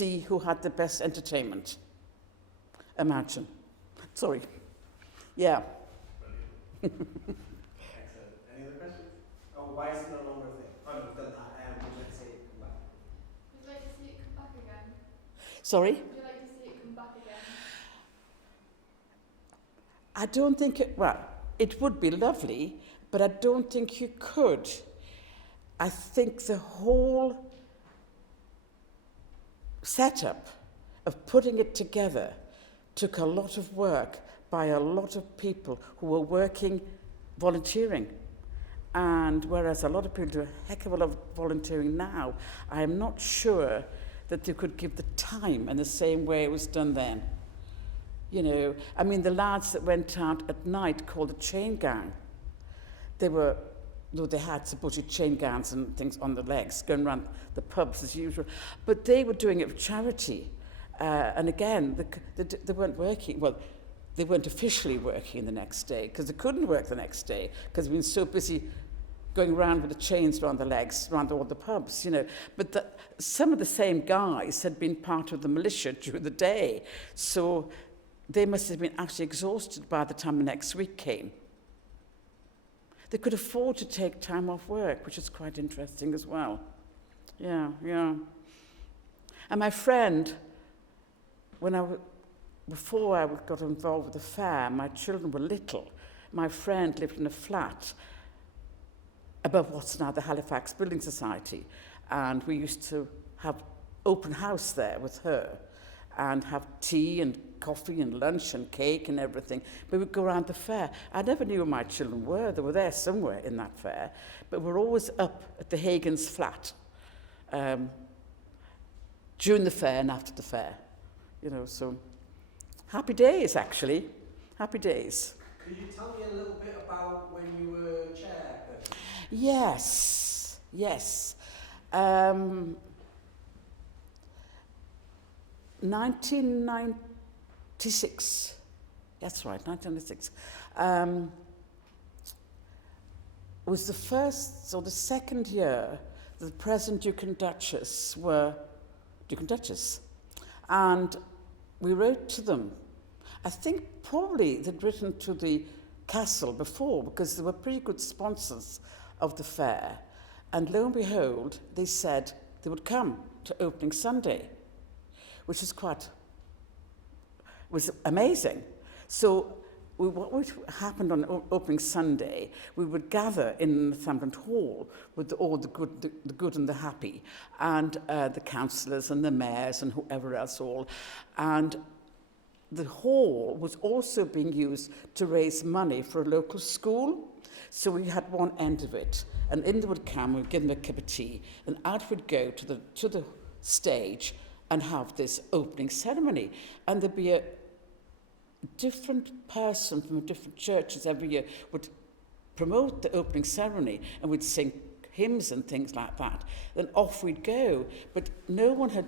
see who had the best entertainment. Imagine. Sorry. Yeah. Excellent. Any other questions? Oh, why is it no longer a thing? Oh, no, we've done that. Would you like to see it come back? Would you like to see it come back again? Sorry? Would you like to see it come back again? I don't think it would be lovely, but I don't think you could. I think the whole setup of putting it together took a lot of work by a lot of people who were working, volunteering. And whereas a lot of people do a heck of a lot of volunteering now, I am not sure that they could give the time in the same way it was done then. You know, I mean, the lads that went out at night called the chain gang, they had supposed chain gangs and things on their legs, going around the pubs as usual, but they were doing it for charity. And again, they weren't working, well, they weren't officially working the next day, because they couldn't work the next day, because they'd been so busy going around with the chains around the legs, around all the pubs, you know. But some of the same guys had been part of the militia during the day, so they must have been actually exhausted by the time the next week came. They could afford to take time off work, which is quite interesting as well. Yeah. And my friend, before I got involved with the fair, my children were little. My friend lived in a flat above what's now the Halifax Building Society, and we used to have open house there with her and have tea and coffee and lunch and cake and everything. We would go around the fair. I never knew where my children were. They were there somewhere in that fair, but we're always up at the Hagen's flat during the fair and after the fair. You know, so happy days, actually. Happy days. Could you tell me a little bit about when you were chairperson? Yes. 1996. That's right, 1996. Was the first or the second year that the present Duke and Duchess were Duke and Duchess. And we wrote to them. I think probably they'd written to the castle before, because they were pretty good sponsors of the fair. And lo and behold, they said they would come to opening Sunday, which was amazing. So what would happen on opening Sunday, we would gather in Northumberland Hall with all the good and the happy, and the councillors and the mayors and whoever else all. And the hall was also being used to raise money for a local school. So we had one end of it, and in they would come, we'd give them a cup of tea, and out we'd go to the stage and have this opening ceremony. And there'd be a different person from different churches every year would promote the opening ceremony, and we'd sing hymns and things like that. Then off we'd go. But no one had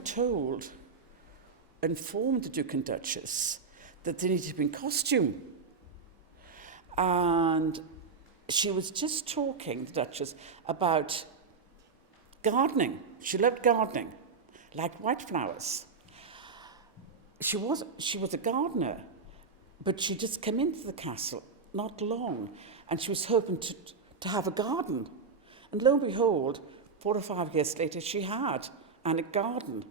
informed the Duke and Duchess that they needed to be in costume. And she was just talking, the Duchess, about gardening. She loved gardening, like white flowers. She was a gardener, but she just came into the castle not long, and she was hoping to have a garden. And lo and behold, 4 or 5 years later, she had a garden.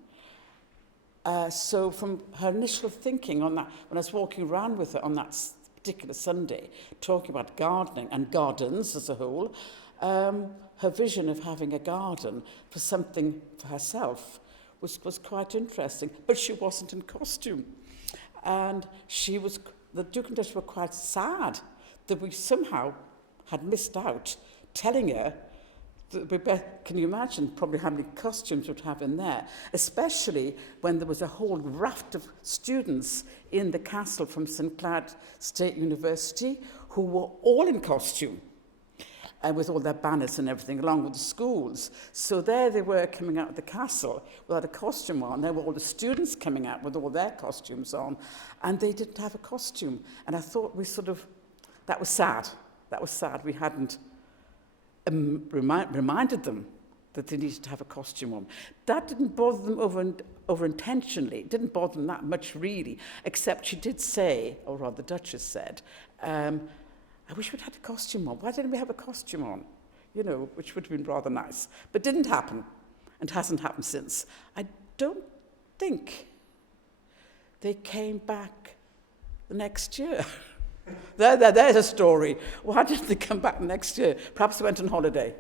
So from her initial thinking on that, when I was walking around with her on that particular Sunday, talking about gardening and gardens as a whole, her vision of having a garden for something for herself was quite interesting. But she wasn't in costume. And the Duke and Duchess were quite sad that we somehow had missed out telling her that can you imagine probably how many costumes we'd have in there, especially when there was a whole raft of students in the castle from St. Cloud State University who were all in costume, with all their banners and everything, along with the schools. So there they were coming out of the castle without a costume on. There were all the students coming out with all their costumes on, and they didn't have a costume. And I thought that was sad. That was sad. We hadn't reminded them that they needed to have a costume on. That didn't bother them over intentionally. It didn't bother them that much, really, except she did say, or rather the Duchess said, I wish we'd had a costume on. Why didn't we have a costume on? You know, which would have been rather nice. But didn't happen, and hasn't happened since. I don't think they came back the next year. There's a story. Why didn't they come back next year? Perhaps they went on holiday.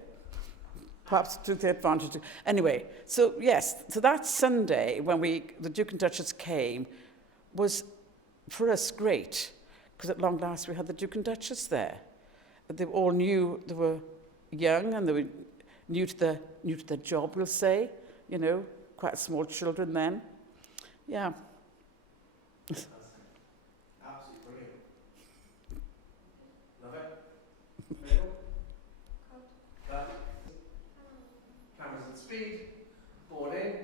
Perhaps took the advantage. Anyway, so yes, so that Sunday when the Duke and Duchess came was for us great, because at long last we had the Duke and Duchess there. They all knew, they were young and they were new to their job, we'll say, you know, quite small children then. Yeah. Absolutely brilliant. Love it. Michael? Claire? Cameras at speed. Board in.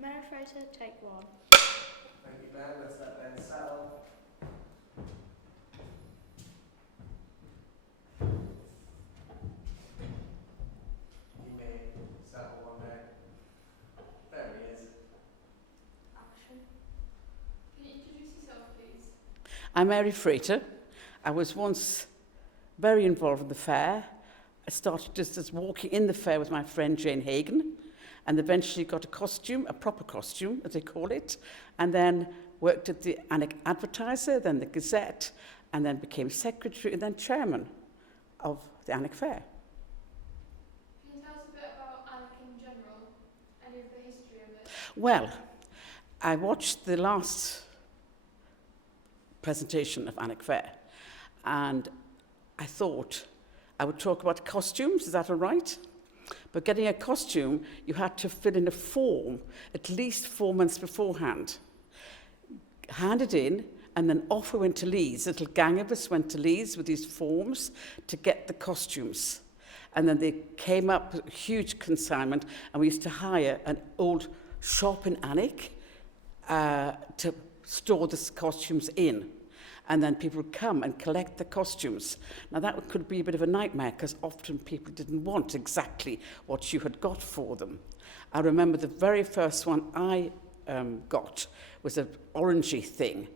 Mary Frater, take one. Thank you, Ben. Let's let Ben settle. He may settle one day. There he is. Action. Can you introduce yourself, please? I'm Mary Frater. I was once very involved in the fair. I started just as walking in the fair with my friend Jane Hagan, and eventually got a costume, a proper costume, as they call it, and then worked at the Alnwick Advertiser, then the Gazette, and then became secretary and then chairman of the Alnwick Fair. Can you tell us a bit about Alnwick in general? Any of the history of it? Well, I watched the last presentation of Alnwick Fair, and I thought I would talk about costumes. Is that all right? But getting a costume, you had to fill in a form at least 4 months beforehand. Hand it in, and then off we went to Leeds. A little gang of us went to Leeds with these forms to get the costumes. And then they came up with a huge consignment, and we used to hire an old shop in Alnwick to store the costumes in. And then people would come and collect the costumes. Now that could be a bit of a nightmare, because often people didn't want exactly what you had got for them. I remember the very first one I got was an orangey thing,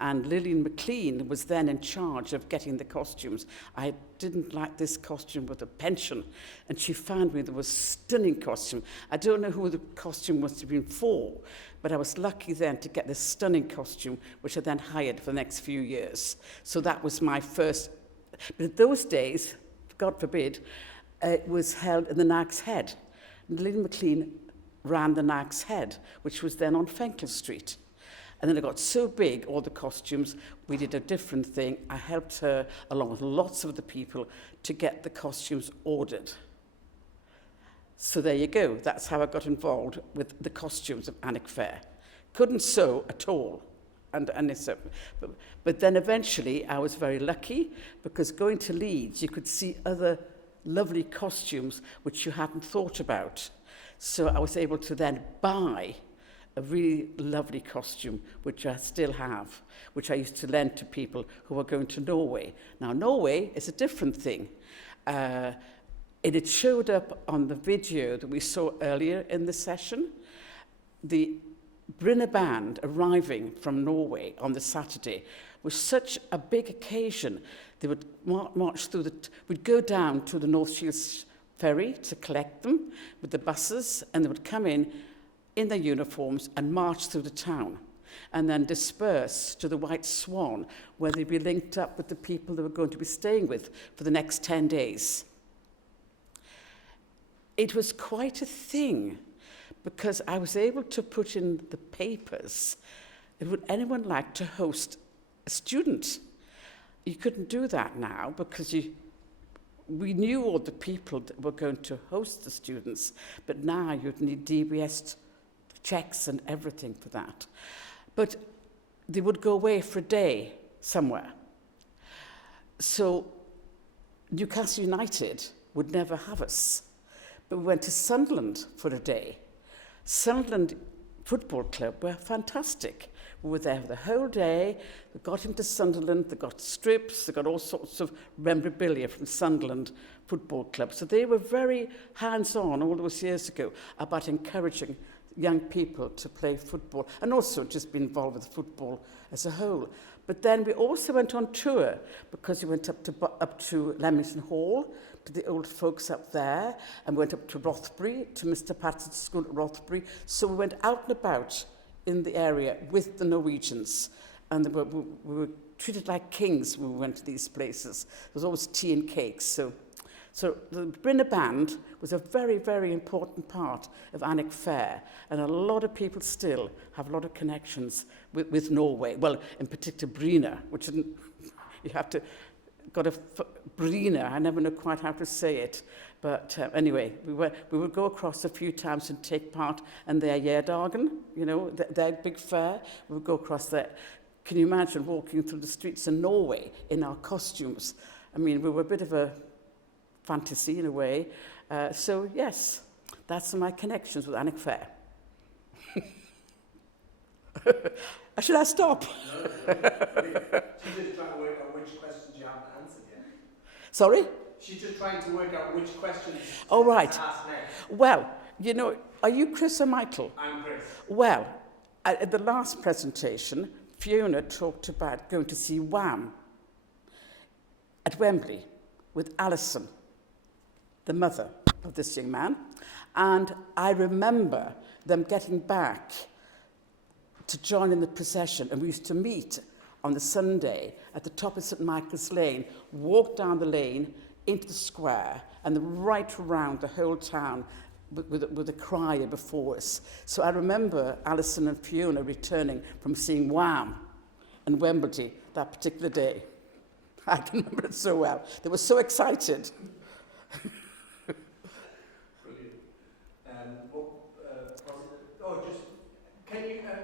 and Lillian McLean was then in charge of getting the costumes. I didn't like this costume with a pension, and she found me there was a stunning costume. I don't know who the costume must have been for, but I was lucky then to get this stunning costume, which I then hired for the next few years. So that was my first. But in those days, God forbid, it was held in the Nag's Head. Lillian McLean ran the Nag's Head, which was then on Fenkel Street. And then it got so big, all the costumes, we did a different thing. I helped her, along with lots of other people, to get the costumes ordered. So there you go. That's how I got involved with the costumes of Alnwick Fair. Couldn't sew at all. But then eventually I was very lucky, because going to Leeds, you could see other lovely costumes which you hadn't thought about. So I was able to then buy a really lovely costume, which I still have, which I used to lend to people who were going to Norway. Now, Norway is a different thing. It showed up on the video that we saw earlier in the session. The Brinner Band arriving from Norway on the Saturday was such a big occasion. They would march through we'd go down to the North Shields ferry to collect them with the buses, and they would come in their uniforms and march through the town, and then disperse to the White Swan, where they'd be linked up with the people they were going to be staying with for the next 10 days. It was quite a thing, because I was able to put in the papers, would anyone like to host a student? You couldn't do that now, because we knew all the people that were going to host the students, but now you'd need DBS checks and everything for that. But they would go away for a day somewhere. So Newcastle United would never have us. But we went to Sunderland for a day. Sunderland football club were fantastic. We were there for the whole day. We got into Sunderland, they got strips, they got all sorts of memorabilia from Sunderland Football Club. So they were very hands-on all those years ago about encouraging young people to play football and also just be involved with football as a whole. But then we also went on tour because we went up to Leamington Hall, to the old folks up there, and we went up to Rothbury, to Mr. Patson's school at Rothbury. So we went out and about in the area with the Norwegians, and we were treated like kings when we went to these places. There was always tea and cakes. So the Brinner Band was a very, very important part of Alnwick Fair, and a lot of people still have a lot of connections with Norway. Well, in particular Bryne, which isn't, you have to, Bryne, I never know quite how to say it. But anyway, we would go across a few times and take part in their Jærdagen, you know, their big fair. We would go across there. Can you imagine walking through the streets in Norway in our costumes? I mean, we were a bit of a fantasy in a way. So yes, that's my connections with Alnwick Fair. Should I stop? No. She's just trying to work out which questions you haven't answered yet. Sorry? She's just trying to work out which questions oh, right. to ask next. Well, you know, are you Chris or Michael? I'm Chris. Well, at the last presentation, Fiona talked about going to see Wham at Wembley with Alison, the mother of this young man. And I remember them getting back to join in the procession, and we used to meet on the Sunday at the top of St Michael's Lane, walk down the lane into the square, and then right around the whole town with a crier before us. So I remember Alison and Fiona returning from seeing Wham and Wembley that particular day. I can remember it so well. They were so excited.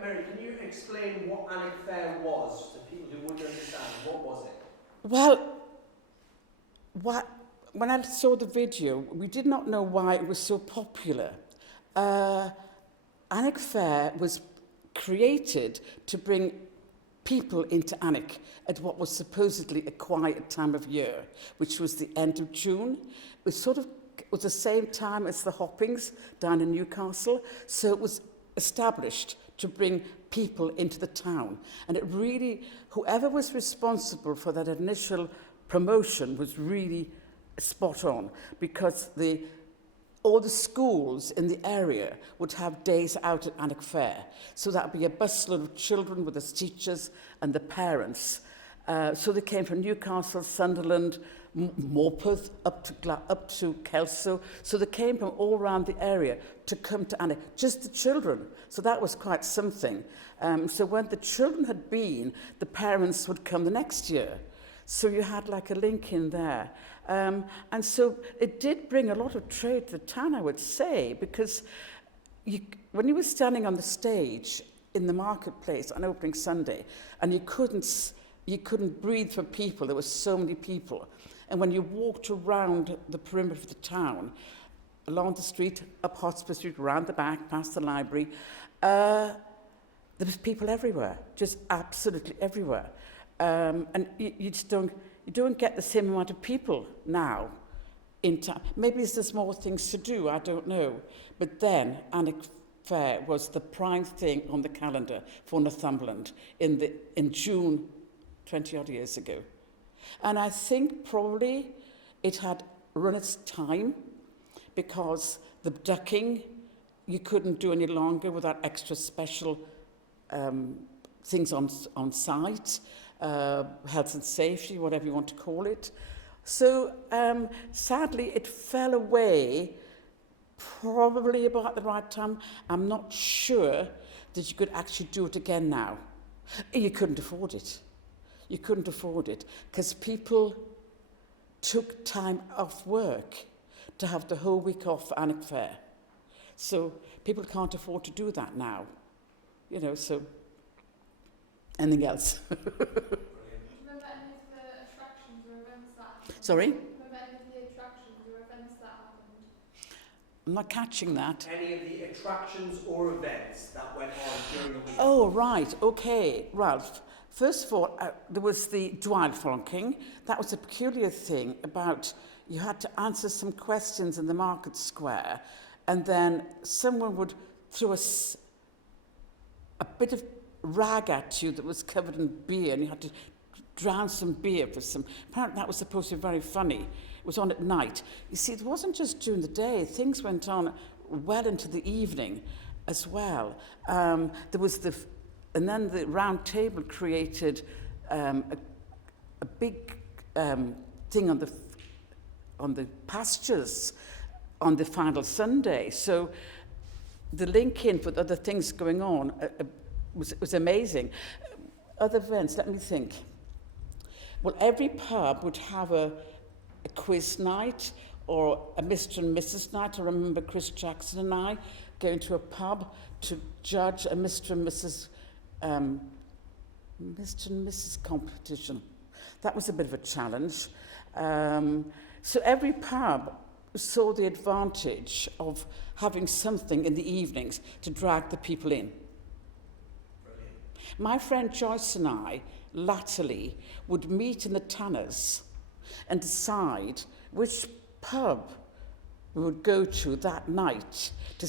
Mary, can you explain what Alnwick Fair was to people who wouldn't understand? What was it? Well, when I saw the video, we did not know why it was so popular. Alnwick Fair was created to bring people into Alnwick at what was supposedly a quiet time of year, which was the end of June. It was the same time as the Hoppings down in Newcastle, so it was established to bring people into the town. And it really, whoever was responsible for that initial promotion was really spot on, because all the schools in the area would have days out at Alnwick Fair. So that would be a busload of children with the teachers and the parents. So they came from Newcastle, Sunderland, Morpeth, up to Kelso. So they came from all around the area to come to Alnwick, just the children. So that was quite something. So when the children had been, the parents would come the next year. So you had like a link in there. And so it did bring a lot of trade to the town, I would say, because when you were standing on the stage in the marketplace on opening Sunday, and you couldn't breathe for people, there were so many people. And when you walked around the perimeter of the town, along the street, up Hotspur Street, around the back, past the library, there was people everywhere, just absolutely everywhere. And you just don't get the same amount of people now in town. Maybe there's more things to do, I don't know. But then Alnwick Fair was the prime thing on the calendar for Northumberland in June 20-odd years ago. And I think probably it had run its time, because the ducking you couldn't do any longer without extra special things on site, health and safety, whatever you want to call it. So sadly it fell away probably about the right time. I'm not sure that you could actually do it again now. You couldn't afford it. You couldn't afford it because people took time off work to have the whole week off for Alnwick Fair. So people can't afford to do that now. You know, so anything else? Do you remember any of the attractions or events that happened? Sorry? Do you remember any of the attractions or events that happened? I'm not catching that. Any of the attractions or events that went on during the week? Oh, right, okay, Ralph. First of all, there was the dwaalflonking. That was a peculiar thing about you had to answer some questions in the market square, and then someone would throw a bit of rag at you that was covered in beer, and you had to drown some beer for some. Apparently that was supposed to be very funny. It was on at night. You see, it wasn't just during the day. Things went on well into the evening as well. There was and then the round table created a big thing on the pastures on the final Sunday. So the link in with other things going on was amazing. Other events, let me think. Well, every pub would have a quiz night or a Mr. and Mrs. night. I remember Chris Jackson and I going to a pub to judge a Mr. and Mrs. competition. That was a bit of a challenge. So every pub saw the advantage of having something in the evenings to drag the people in. Brilliant. My friend Joyce and I, latterly, would meet in the Tanners and decide which pub we would go to that night to